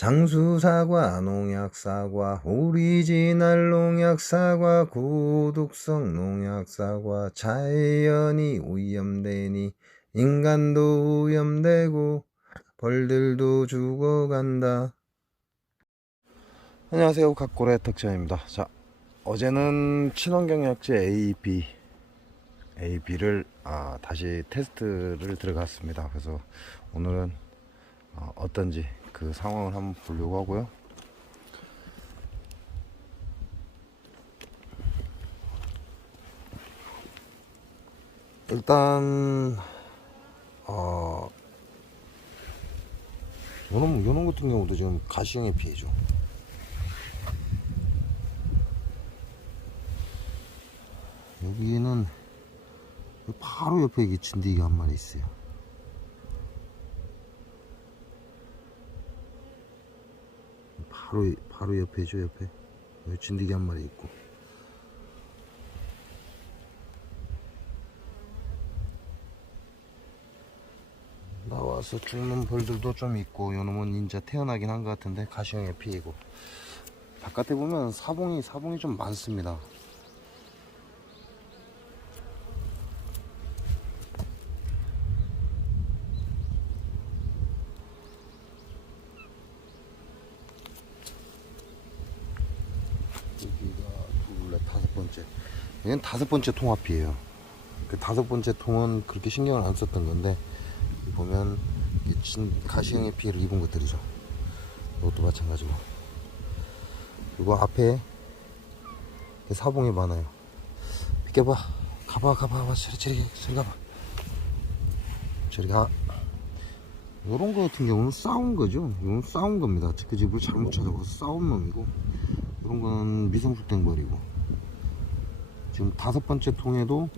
장수사과, 농약사과, 오리지널 농약사과, 고독성 농약사과, 자연이 오염되니 인간도 오염되고 벌들도 죽어간다. 안녕하세요, 각고래 덕천입니다. 자, 어제는 친환경약재 AB를 다시 테스트를 들어갔습니다. 그래서 오늘은 어떤지 그 상황을 한번 보려고 하고요. 일단 요놈 같은 경우도 지금 가시형에 피해죠. 여기는 바로 옆에 이게 진드기가 한 마리 있어요. 바로 옆에죠. 옆에 여기 진드기 한 마리 있고, 나와서 죽는 벌들도 좀 있고, 요놈은 이제 태어나긴 한 것 같은데 가시형에 피해고, 바깥에 보면 사봉이 좀 많습니다. 여기가 둘, 넷, 다섯 번째. 얘는 다섯 번째 통합이에요. 그 다섯 번째 통은 그렇게 신경을 안 썼던 건데, 보면 가시형의 피해를 입은 것들이죠. 이것도 마찬가지고. 그리고 앞에 사봉이 많아요. 비켜봐. 가봐. 저리 가봐. 저리 가. 요런 거 같은 경우는 싸운 거죠. 이건 싸운 겁니다. 그 집을 잘못 찾아가서 싸운 놈이고, 이런 건 미성숙된 벌이고. 지금 다섯 번째 통에도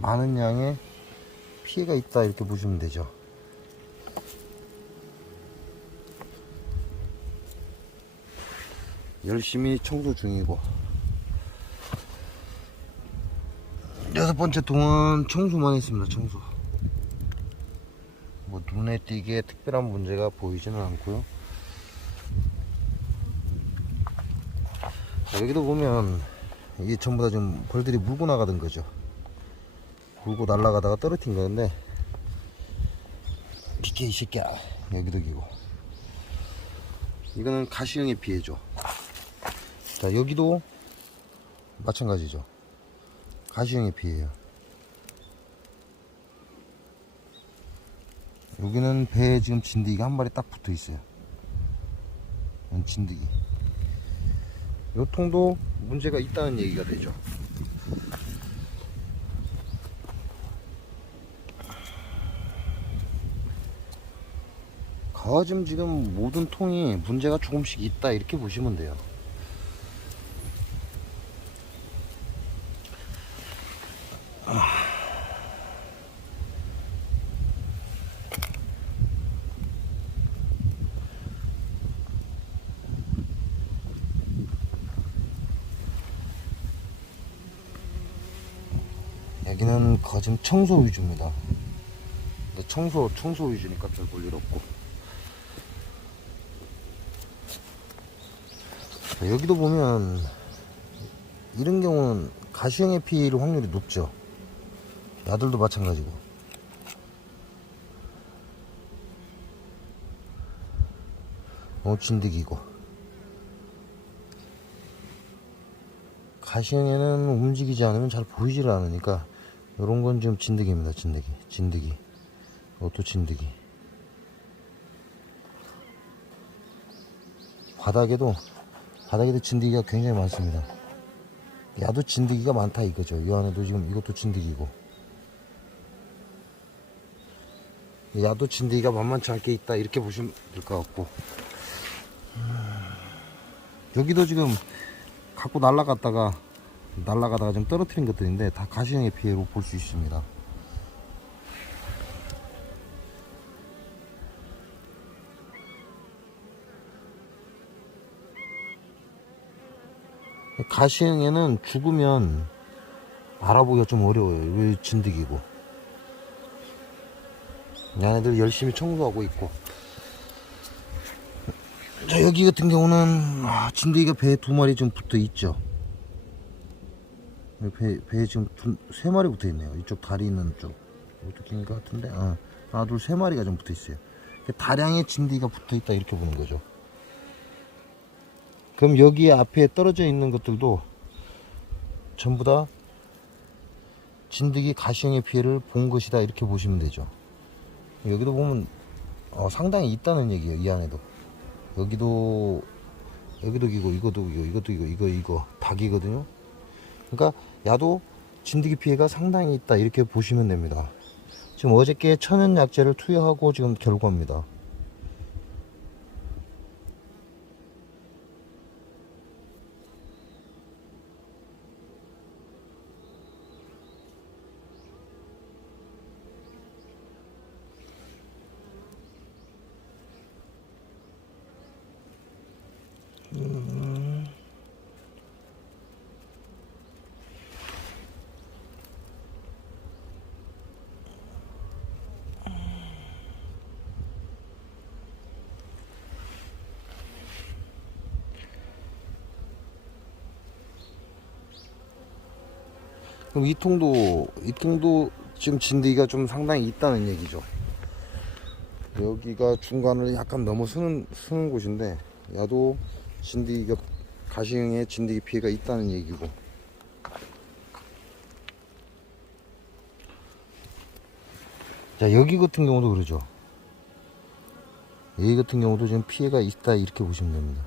많은 양의 피해가 있다, 이렇게 보시면 되죠. 열심히 청소 중이고, 여섯 번째 통은 청소만 했습니다. 청소. 뭐 눈에 띄게 특별한 문제가 보이지는 않고요. 여기도 보면 이게 전부 다 지금 벌들이 물고 나가던 거죠. 물고 날아가다가 떨어뜨린 건데, 비켜 이 새끼야. 여기도 기고, 이거는 가시형의 피해죠. 자, 여기도 마찬가지죠. 가시형의 피해예요. 여기는 배에 지금 진드기가 한 마리 딱 붙어 있어요. 진드기. 요 통도 문제가 있다는 얘기가 되죠. 지금 모든 통이 문제가 조금씩 있다, 이렇게 보시면 돼요. 여기는 거짐 청소 위주입니다. 근데 청소 위주니까 별 볼 일 없고. 자, 여기도 보면 이런 경우는 가시형의 피해일 확률이 높죠. 야들도 마찬가지고. 진드기고. 가시형에는 움직이지 않으면 잘 보이질 않으니까, 요런 건 지금 진드기입니다. 진드기. 이것도 진드기. 바닥에도 진드기가 굉장히 많습니다. 야도 진드기가 많다 이거죠. 이 안에도 지금 이것도 진드기고, 야도 진드기가 만만치 않게 있다, 이렇게 보시면 될 것 같고. 여기도 지금 갖고 날아가다가 좀 떨어뜨린 것들인데, 다 가시형의 피해로 볼 수 있습니다. 가시형에는 죽으면 알아보기가 좀 어려워요. 왜 진드기고. 얘네들 열심히 청소하고 있고. 자, 여기 같은 경우는 진드기가 배에 2마리 좀 붙어 있죠. 배에 지금 3마리 붙어 있네요. 이쪽 다리 있는 쪽. 이것도 긴 것 같은데, 하나, 둘, 3마리가 좀 붙어 있어요. 다량의 진드기가 붙어 있다, 이렇게 보는 거죠. 그럼 여기 앞에 떨어져 있는 것들도 전부 다 진드기 가시형의 피해를 본 것이다, 이렇게 보시면 되죠. 여기도 보면 상당히 있다는 얘기예요. 이 안에도 여기도 기고, 이것도 기고, 이것도 기고, 이거 다 기거든요. 그러니까 야도 진드기 피해가 상당히 있다, 이렇게 보시면 됩니다. 지금 어저께 천연약재를 투여하고 지금 결과입니다. 그럼 이 통도 지금 진드기가 좀 상당히 있다는 얘기죠. 여기가 중간을 약간 넘어서는 곳인데, 야도 진드기가 가시형의 진드기 피해가 있다는 얘기고. 자, 여기 같은 경우도 그러죠. 여기 같은 경우도 지금 피해가 있다, 이렇게 보시면 됩니다.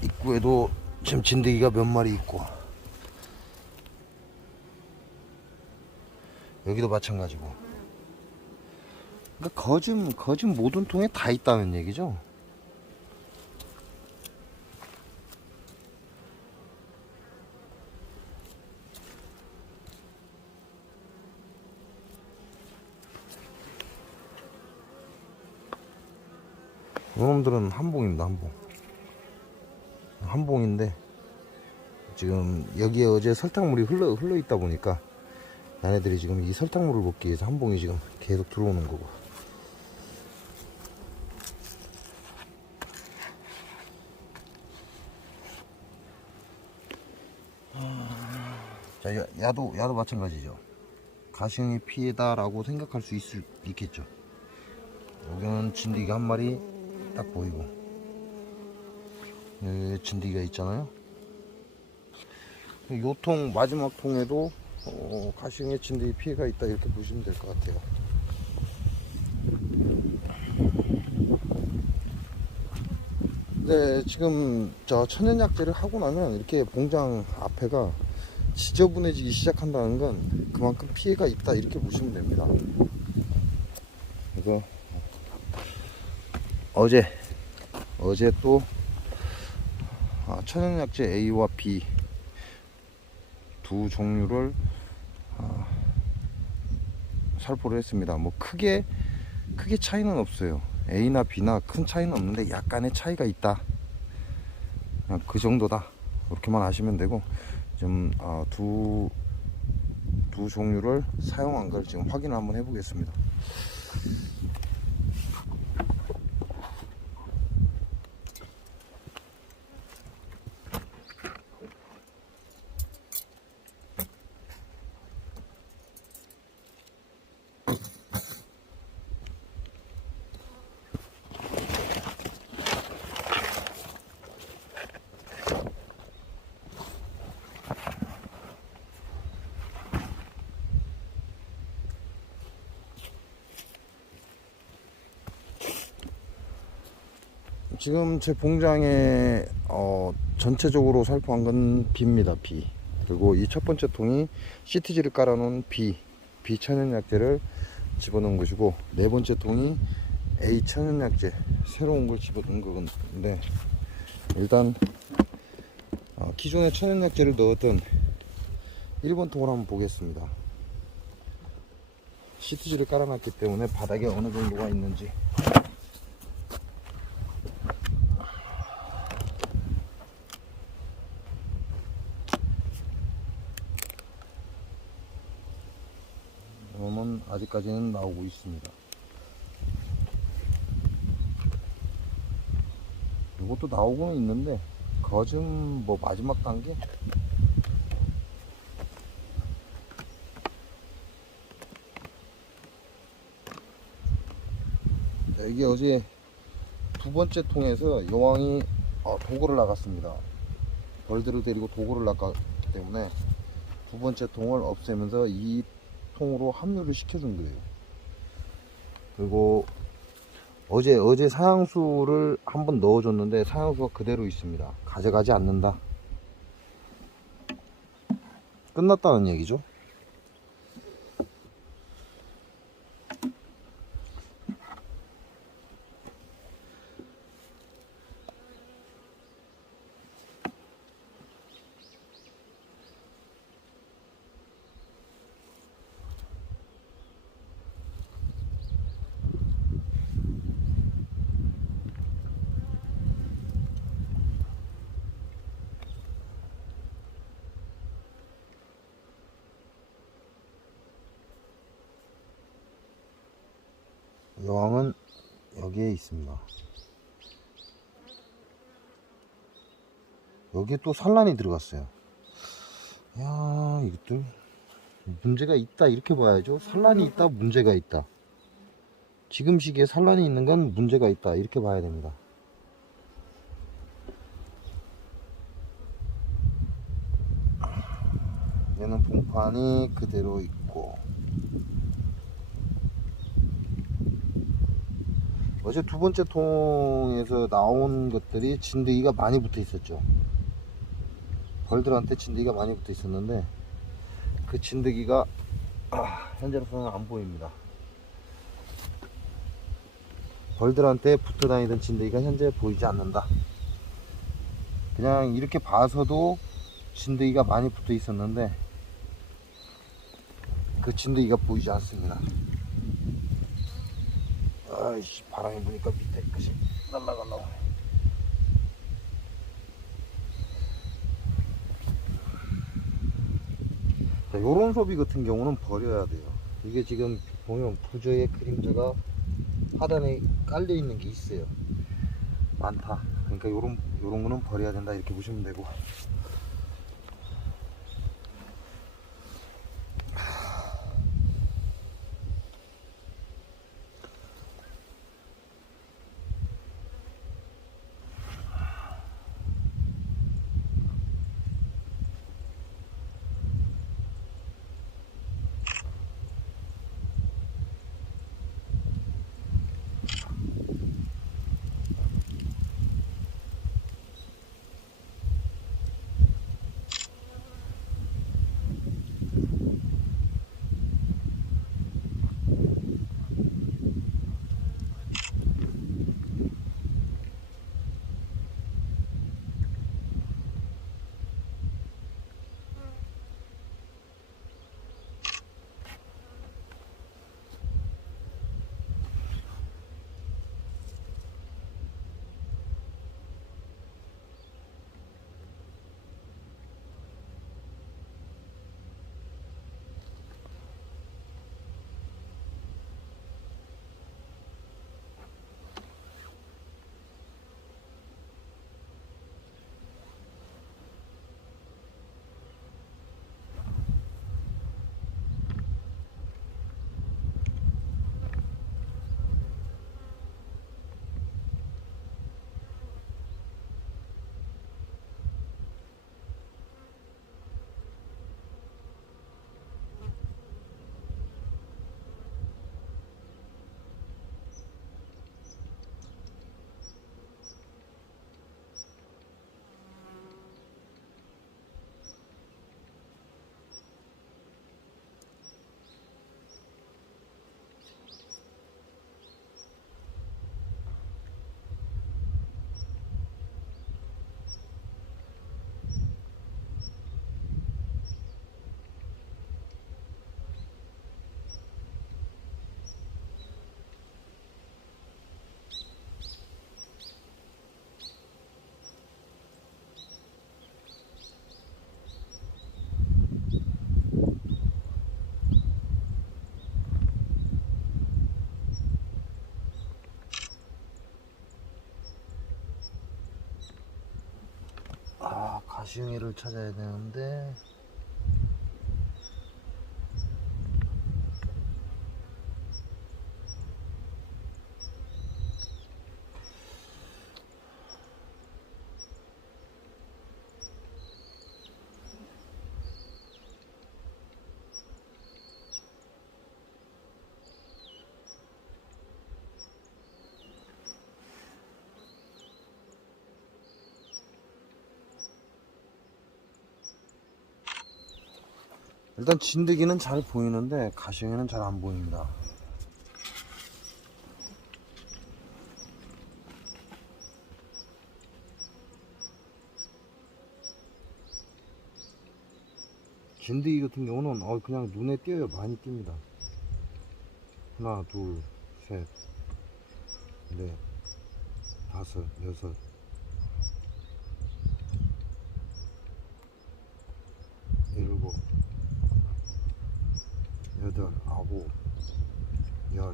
입구에도 지금 진드기가 몇 마리 있고, 여기도 마찬가지고. 그러니까 거진 모든 통에 다 있다는 얘기죠. 이놈들은 한봉입니다. 한봉인데 지금 여기에 어제 설탕물이 흘러 있다 보니까 얘네들이 지금 이 설탕물을 먹기 위해서 한봉이 지금 계속 들어오는 거고. 자, 야도 마찬가지죠. 가시형의 피해다라고 생각할 수 있겠죠. 여기는 진드기가 한 마리 딱 보이고, 여기 진드기가 있잖아요. 요 통, 마지막 통에도 가시형의 진드기 피해가 있다, 이렇게 보시면 될 것 같아요. 네, 지금 저 천연약재를 하고 나면 이렇게 봉장 앞에가 지저분해지기 시작한다는 건 그만큼 피해가 있다, 이렇게 보시면 됩니다. 그래서 어제 또 천연약재 A와 B 두 종류를 살포를 했습니다. 뭐 크게 차이는 없어요. A나 B나 큰 차이는 없는데 약간의 차이가 있다, 그냥 그 정도다, 그렇게만 아시면 되고, 지금 두 종류를 사용한 걸 지금 확인을 한번 해보겠습니다. 지금 제 봉장에 전체적으로 살포한 건 B입니다. B. 그리고 이 첫 번째 통이 CTG를 깔아놓은 B 천연약재를 집어넣은 것이고, 네 번째 통이 A 천연약재 새로운 걸 집어넣은 건데, 일단 기존에 천연약재를 넣었던 1번 통을 한번 보겠습니다. CTG를 깔아놨기 때문에 바닥에 어느 정도가 있는지. 그러면 아직까지는 나오고 있습니다. 이것도 나오고는 있는데 거즘 뭐 마지막 단계. 이게 어제 두 번째 통에서 여왕이 도구를 나갔습니다. 벌들을 데리고 도구를 나갔기 때문에 두 번째 통을 없애면서 이 통으로 합류를 시켜준 거예요. 그리고 어제 사양수를 한번 넣어줬는데 사양수가 그대로 있습니다. 가져가지 않는다. 끝났다는 얘기죠. 여왕은 여기에 있습니다. 여기에 또 산란이 들어갔어요. 야, 이것들 문제가 있다 이렇게 봐야죠. 산란이 있다, 문제가 있다. 지금 시기에 산란이 있는 건 문제가 있다 이렇게 봐야 됩니다. 얘는 봉판이 그대로 있고, 어제 두 번째 통에서 나온 것들이 진드기가 많이 붙어 있었죠. 벌들한테 진드기가 많이 붙어 있었는데 그 진드기가 현재로서는 안 보입니다. 벌들한테 붙어 다니던 진드기가 현재 보이지 않는다. 그냥 이렇게 봐서도 진드기가 많이 붙어 있었는데 그 진드기가 보이지 않습니다. 아이씨, 바람이 부니까 밑에 끝이 날라가려고. 자, 요런 소비 같은 경우는 버려야 돼요. 이게 지금 보면 부저의 그림자가 하단에 깔려 있는 게 있어요. 많다. 그러니까 요런 거는 버려야 된다 이렇게 보시면 되고. 가시형애를 찾아야 되는데 일단 진드기는 잘 보이는데 가시형애는 잘 안 보입니다. 진드기 같은 경우는 그냥 눈에 띄어요. 많이 띕니다. 하나, 둘, 셋, 넷, 다섯, 여섯, 일곱, 여덟, 아홉, 열,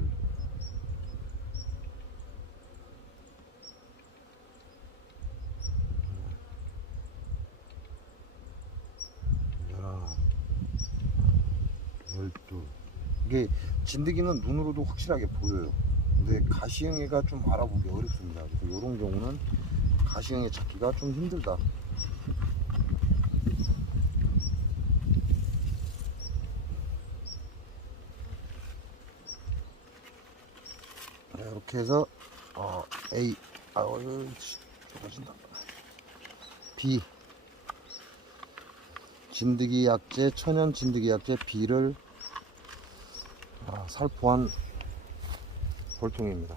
열하나, 열둘. 이게 진드기는 눈으로도 확실하게 보여요. 근데 가시형애가 좀 알아보기 어렵습니다. 그래서 이런 경우는 가시형애 찾기가 좀 힘들다. 이렇게 해서 A 떨어진다. B 진드기 약재, 천연 진드기 약재 B를 살포한 볼통입니다.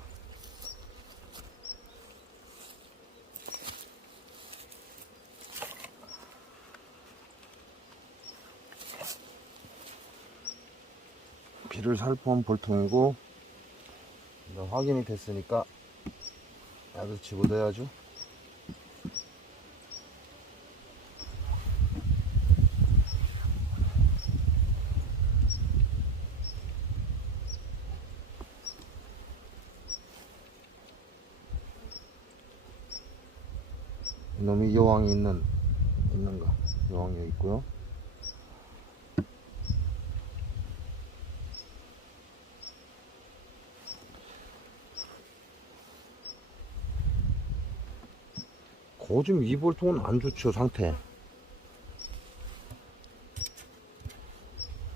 B를 살포한 볼통이고 확인이 됐으니까 야드 집어넣어야죠. 이놈이 여왕이 있는가? 여왕이 여기 있고요. 지금 이 볼통은 안 좋죠, 상태.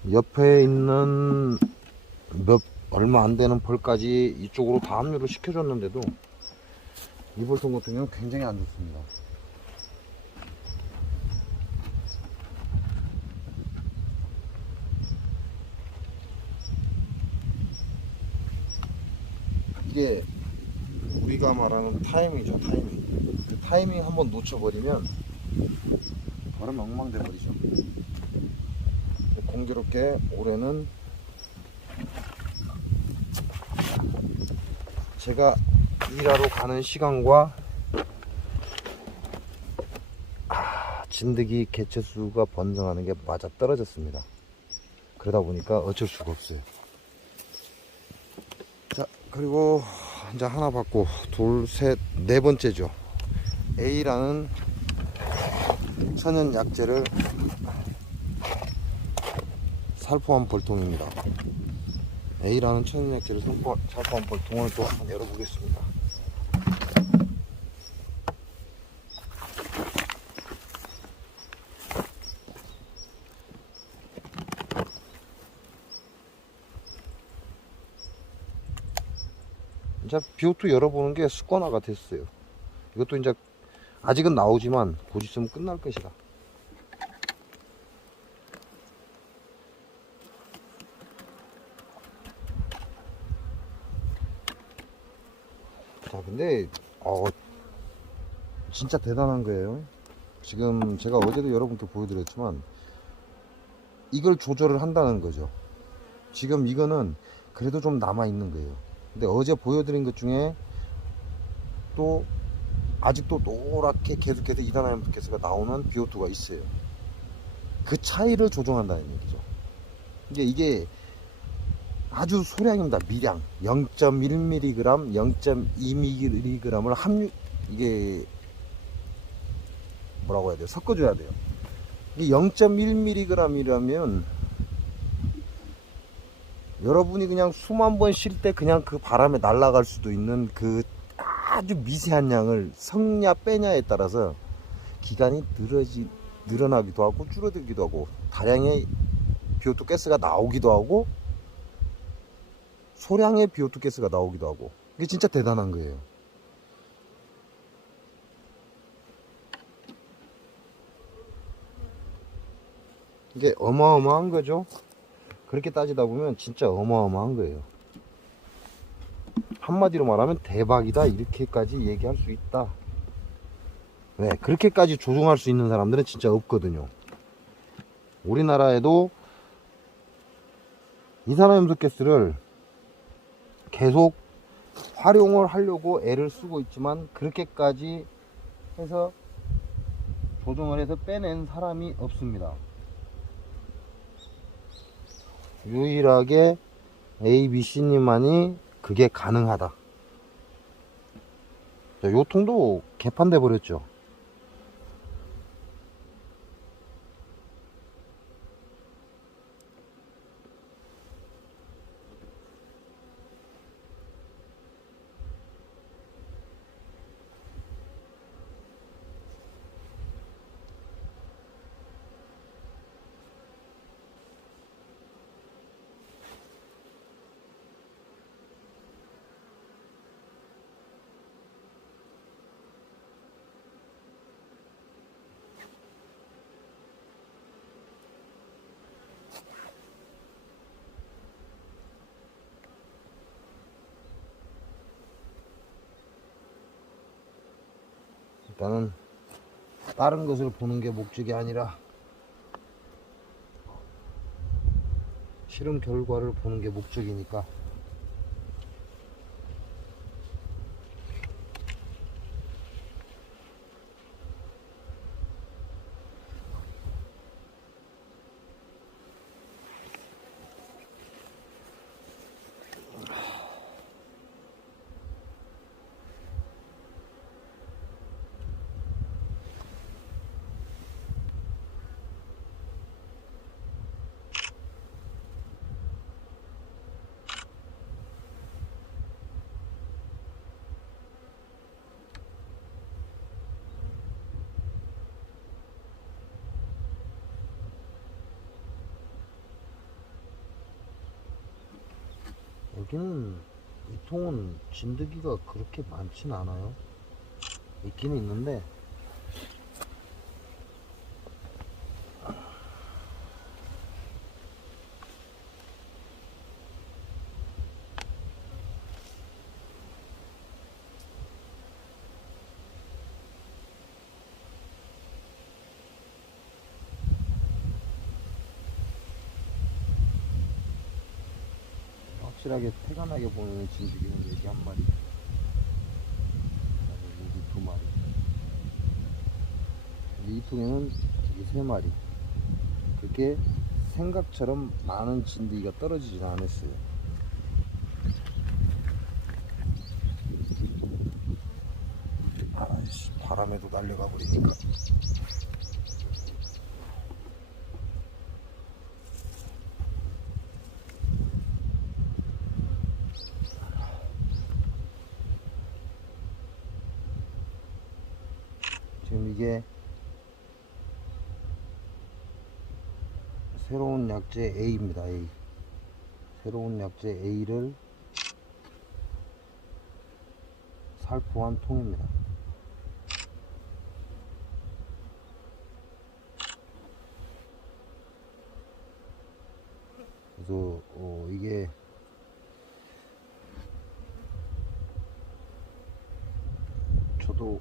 옆에 있는 얼마 안 되는 볼까지 이쪽으로 다 합류를 시켜줬는데도 이 볼통 같은 경우는 굉장히 안 좋습니다. 이게 우리가 말하는 타이밍이죠, 타이밍. 그 타이밍 한번 놓쳐버리면 바로 엉망돼 버리죠. 공교롭게 올해는 제가 일하러 가는 시간과 진드기 개체수가 번성하는 게 맞아 떨어졌습니다. 그러다 보니까 어쩔 수가 없어요. 자, 그리고 이제 하나 받고 둘, 셋, 네 번째죠. A라는 천연 약재를 살포한 볼통입니다. A라는 천연 약재를 살포한 볼통을 또 한번 열어보겠습니다. 이제 비오투 열어보는 게 습관화가 됐어요. 이것도 이제 아직은 나오지만 곧 있으면 끝날 것이다. 자, 근데 진짜 대단한 거예요. 지금 제가 어제도 여러분께 보여드렸지만 이걸 조절을 한다는 거죠. 지금 이거는 그래도 좀 남아 있는 거예요. 근데 어제 보여드린 것 중에 또 아직도 노랗게 계속해서 이다나이모스가 나오는 비오투가 있어요. 그 차이를 조정한다는 얘기죠. 이게 아주 소량입니다. 미량 0.1mg, 0.2mg을 이게 뭐라고 해야 돼요? 섞어줘야 돼요. 이 0.1mg이라면 여러분이 그냥 숨 한 번 쉴 때 그냥 그 바람에 날아갈 수도 있는 그 아주 미세한 양을 섞냐 빼냐에 따라서 기간이 늘어나기도 하고 줄어들기도 하고 다량의 BO2 가스가 나오기도 하고 소량의 BO2 가스가 나오기도 하고 이게 진짜 대단한 거예요. 이게 어마어마한 거죠. 그렇게 따지다 보면 진짜 어마어마한 거예요. 한마디로 말하면 대박이다 이렇게까지 얘기할 수 있다. 네, 그렇게까지 조종할 수 있는 사람들은 진짜 없거든요. 우리나라에도 이산화염수 가스를 계속 활용을 하려고 애를 쓰고 있지만 그렇게까지 해서 조종을 해서 빼낸 사람이 없습니다. 유일하게 ABC님만이 그게 가능하다. 요 통도 개판돼 버렸죠. 일단은 다른 것을 보는 게 목적이 아니라 실험 결과를 보는 게 목적이니까 여기는 이 통은 진드기가 그렇게 많진 않아요. 있긴 있는데 확실하게 태가 나게 보이는 진드기는 여기 한 마리, 여기 두 마리, 이 통에는 여기 세 마리. 그게 생각처럼 많은 진드기가 떨어지진 않았어요. 아이씨, 바람에도 날려가 버리니까. 지금 이게 새로운 약재 A입니다. A. 새로운 약재 A를 살포한 통입니다. 그래서 이게 저도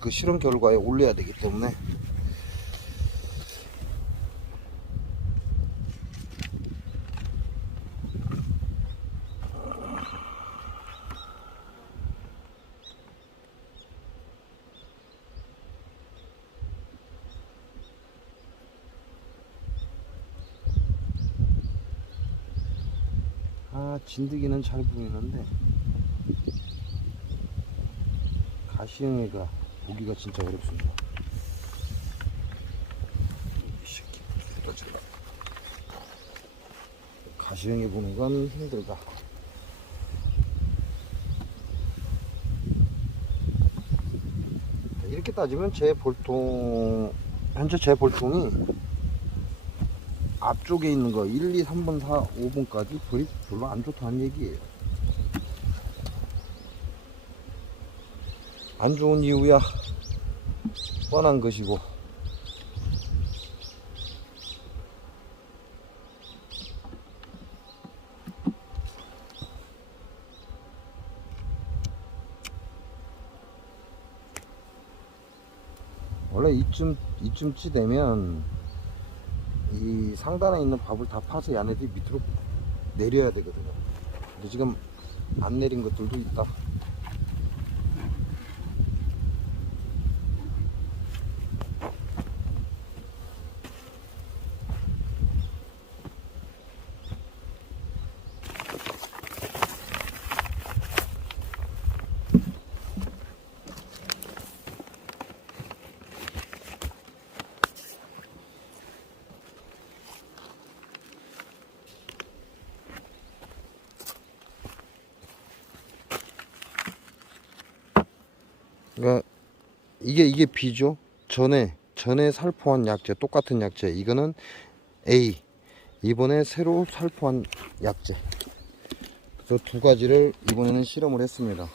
그 실험 결과에 올려야 되기 때문에 진드기는 잘 보이는데 가시형애가 보기가 진짜 어렵습니다. 이 새끼 떨어질라. 가시형애 보는 건 힘들다. 이렇게 따지면 현재 제 볼통이 앞쪽에 있는 거 1, 2, 3번, 4, 5번까지 불이 별로 안 좋다는 얘기예요. 안 좋은 이유야 뻔한 것이고, 원래 이쯤치 되면 이 상단에 있는 밥을 다 파서 얘네들이 밑으로 내려야 되거든요. 근데 지금 안 내린 것들도 있다. 그러니까 이게 B죠. 전에 살포한 약재, 똑같은 약재. 이거는 A. 이번에 새로 살포한 약재. 그래서 두 가지를 이번에는 실험을 했습니다.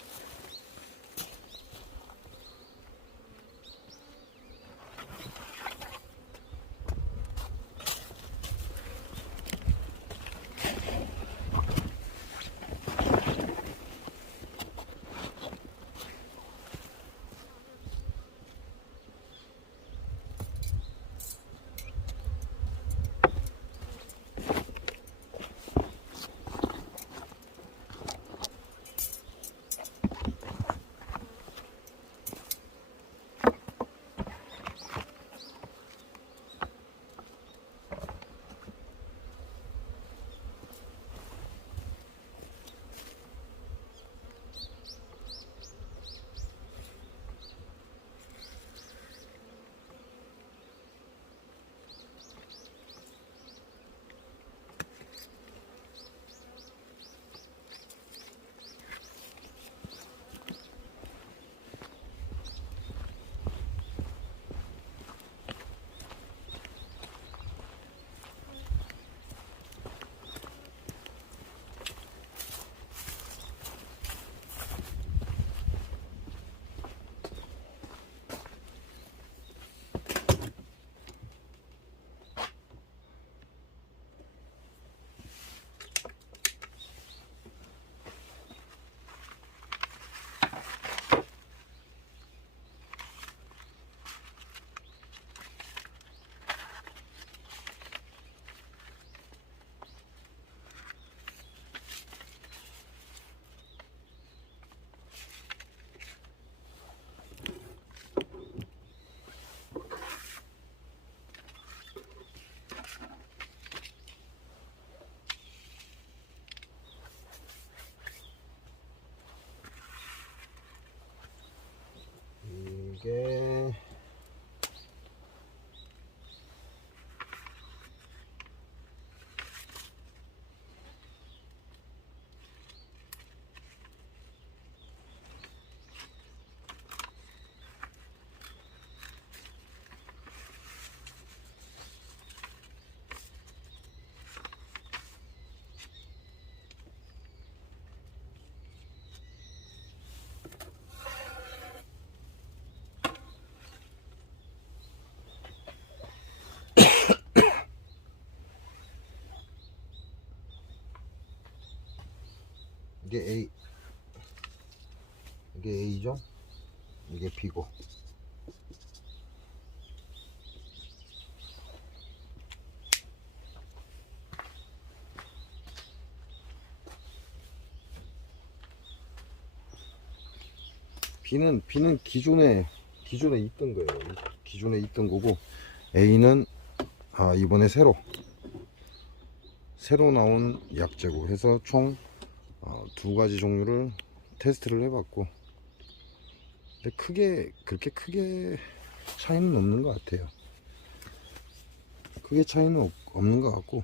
이게 A, 이게 A죠? 이게 B고. B는 기존에 있던 거예요. 기존에 있던 거고, A는 이번에 새로 나온 약재고 해서 총 두 가지 종류를 테스트를 해봤고, 근데 그렇게 크게 차이는 없는 것 같아요. 크게 차이는 없는 것 같고,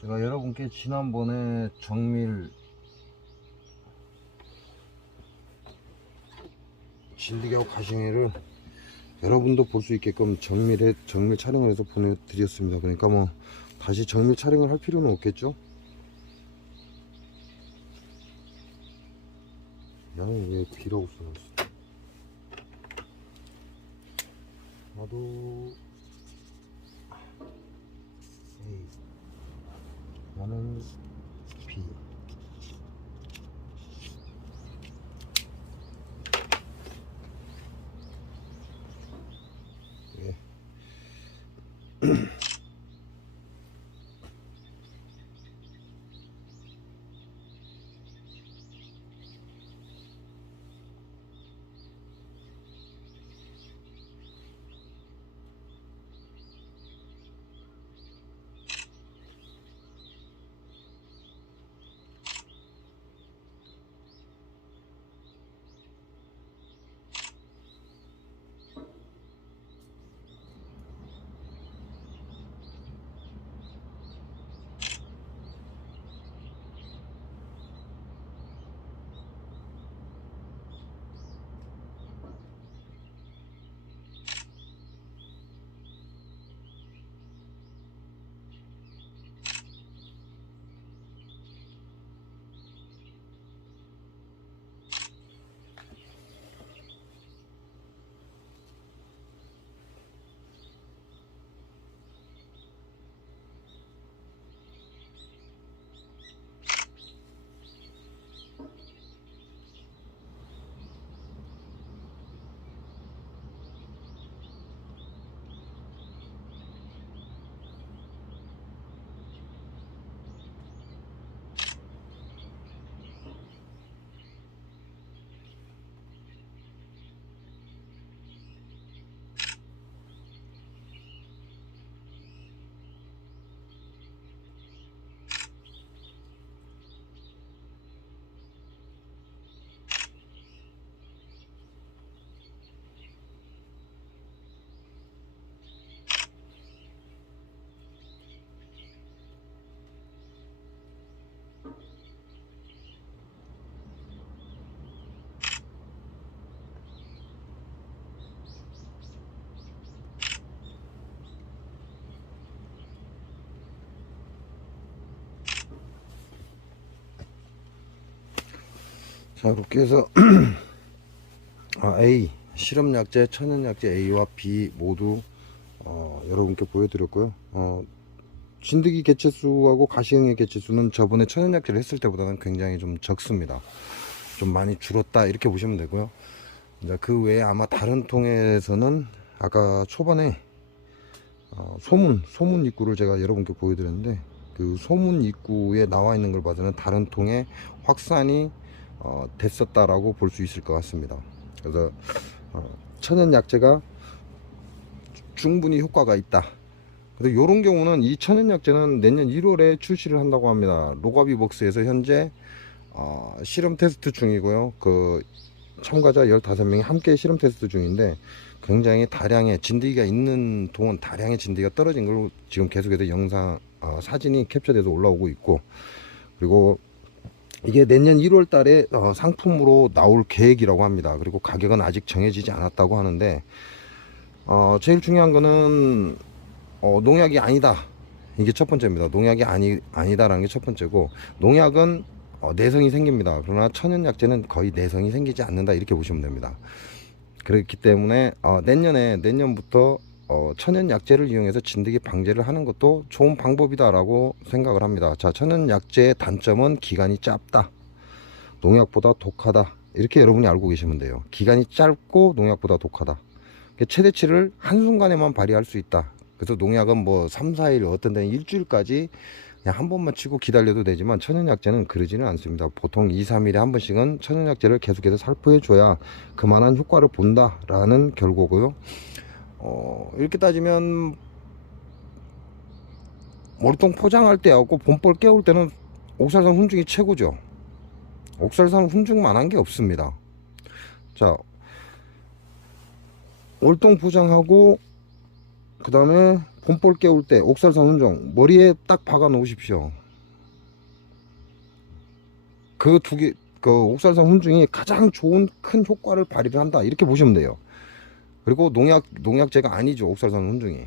제가 여러분께 지난번에 정밀 진드기하고 가시개를 여러분도 볼 수 있게끔 정밀 촬영을 해서 보내드렸습니다. 그러니까 뭐 다시 정밀 촬영을 할 필요는 없겠죠. 야는 왜 비라고 써놨어? 나도 A, 나는 B. 예. 자, 그렇게 해서 A 실험약제, 천연약제 A와 B 모두 여러분께 보여드렸고요. 진드기 개체수하고 가시형의 개체수는 저번에 천연약제를 했을 때보다는 굉장히 좀 적습니다. 좀 많이 줄었다 이렇게 보시면 되고요. 이제 그 외에 아마 다른 통에서는 아까 초반에 소문 입구를 제가 여러분께 보여드렸는데, 그 소문 입구에 나와 있는 걸 봐서는 다른 통에 확산이 됐었다라고 볼 수 있을 것 같습니다. 그래서 천연약제가 충분히 효과가 있다. 그래서 이런 경우는 이 천연약제는 내년 1월에 출시를 한다고 합니다. 로가비벅스에서 현재 실험 테스트 중이고요. 그 참가자 15명이 함께 실험 테스트 중인데, 굉장히 다량의 진드기가 있는 동은 다량의 진드기가 떨어진 걸로 지금 계속해서 영상 사진이 캡처돼서 올라오고 있고, 그리고 이게 내년 1월 달에 상품으로 나올 계획이라고 합니다. 그리고 가격은 아직 정해지지 않았다고 하는데, 제일 중요한 거는 농약이 아니다, 이게 첫 번째입니다. 농약이 아니다라는 게 첫 번째고, 농약은 내성이 생깁니다. 그러나 천연약제는 거의 내성이 생기지 않는다 이렇게 보시면 됩니다. 그렇기 때문에 내년부터 천연약제를 이용해서 진드기 방제를 하는 것도 좋은 방법이다 라고 생각을 합니다. 자, 천연약제의 단점은 기간이 짧다, 농약보다 독하다, 이렇게 여러분이 알고 계시면 돼요. 기간이 짧고 농약보다 독하다, 최대치를 한순간에만 발휘할 수 있다. 그래서 농약은 뭐 3, 4일, 어떤 데는 일주일까지 그냥 한 번만 치고 기다려도 되지만 천연약제는 그러지는 않습니다. 보통 2, 3일에 한 번씩은 천연약제를 계속해서 살포해 줘야 그만한 효과를 본다라는 결과고요. 이렇게 따지면 월동 포장할 때하고 봄벌 깨울 때는 옥살산 훈증이 최고죠. 옥살산 훈증만 한 게 없습니다. 자, 월동 포장하고 그 다음에 봄벌 깨울 때 옥살산 훈증 머리에 딱 박아 놓으십시오. 그 두 개, 그 옥살산 훈증이 가장 좋은 큰 효과를 발휘를 한다, 이렇게 보시면 돼요. 그리고 농약제가 아니죠, 옥살산 훈증이.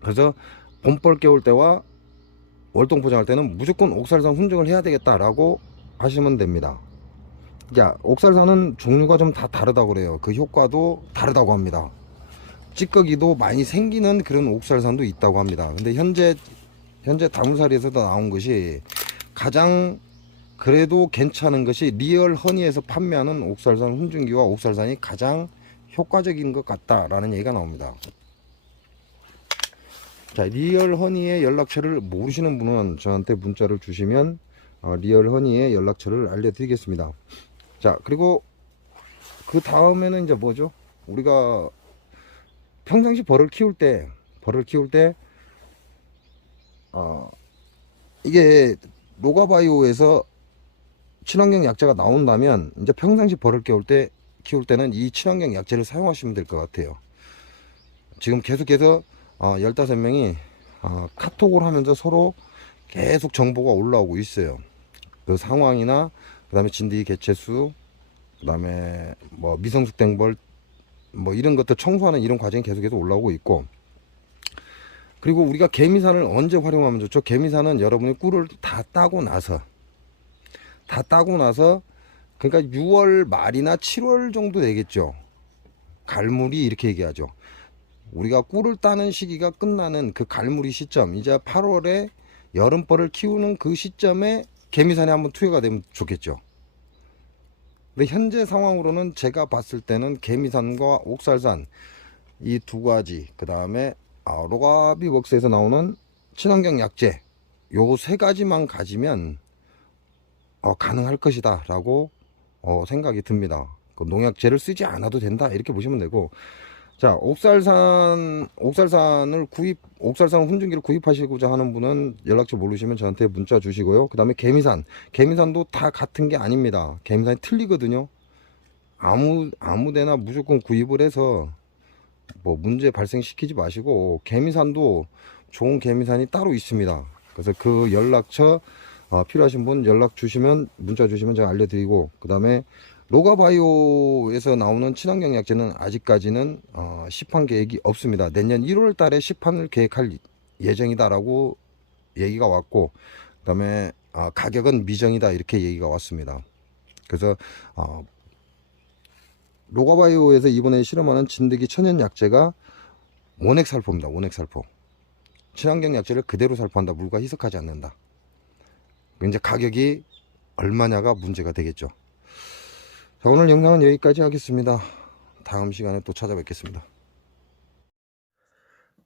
그래서 봄벌 깨울 때와 월동 포장할 때는 무조건 옥살산 훈증을 해야 되겠다라고 하시면 됩니다. 야, 옥살산은 종류가 좀 다 다르다고 그래요. 그 효과도 다르다고 합니다. 찌꺼기도 많이 생기는 그런 옥살산도 있다고 합니다. 근데 현재 다물살이에서도 나온 것이 가장 그래도 괜찮은 것이 리얼 허니에서 판매하는 옥살산 훈증기와 옥살산이 가장 효과적인 것 같다라는 얘기가 나옵니다. 자, 리얼 허니의 연락처를 모르시는 분은 저한테 문자를 주시면 리얼 허니의 연락처를 알려드리겠습니다. 자, 그리고 그 다음에는 이제 뭐죠? 우리가 평상시 벌을 키울 때 이게 로가바이오에서 친환경 약재가 나온다면 이제 평상시 벌을 키울 때는 이 친환경 약재를 사용하시면 될 것 같아요. 지금 계속해서 15명이 카톡을 하면서 서로 계속 정보가 올라오고 있어요. 그 상황이나 그 다음에 진드기 개체수, 그 다음에 뭐 미성숙된 벌 뭐 이런 것들 청소하는 이런 과정이 계속해서 올라오고 있고, 그리고 우리가 개미산을 언제 활용하면 좋죠? 개미산은 여러분이 꿀을 다 따고 나서 그러니까 6월 말이나 7월 정도 되겠죠. 갈무리 이렇게 얘기하죠. 우리가 꿀을 따는 시기가 끝나는 그 갈무리 시점, 이제 8월에 여름벌을 키우는 그 시점에 개미산에 한번 투여가 되면 좋겠죠. 근데 현재 상황으로는 제가 봤을 때는 개미산과 옥살산 이 두 가지, 그 다음에 로가비웍스에서 나오는 친환경 약재, 요 세 가지만 가지면 가능할 것이다 라고 생각이 듭니다. 그 농약제를 쓰지 않아도 된다, 이렇게 보시면 되고, 자, 옥살산 훈증기를 구입하시고자 하는 분은 연락처 모르시면 저한테 문자 주시고요. 그 다음에 개미산도 다 같은 게 아닙니다. 개미산이 틀리거든요. 아무데나 무조건 구입을 해서 뭐 문제 발생시키지 마시고, 개미산도 좋은 개미산이 따로 있습니다. 그래서 그 연락처 필요하신 분 문자 주시면 제가 알려드리고, 그 다음에 로가바이오에서 나오는 친환경 약재는 아직까지는 시판 계획이 없습니다. 내년 1월 달에 시판을 계획할 예정이다라고 얘기가 왔고, 그 다음에 가격은 미정이다, 이렇게 얘기가 왔습니다. 그래서 로가바이오에서 이번에 실험하는 진드기 천연 약재가 원액살포입니다. 원액살포. 친환경 약재를 그대로 살포한다. 물과 희석하지 않는다. 이제 가격이 얼마냐가 문제가 되겠죠. 자, 오늘 영상은 여기까지 하겠습니다. 다음 시간에 또 찾아뵙겠습니다.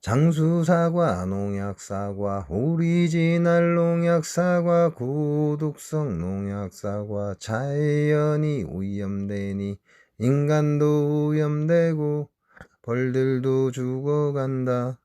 장수사과, 농약사과, 오리지널 농약사과, 고독성 농약사과, 자연이 오염되니 인간도 오염되고 벌들도 죽어간다.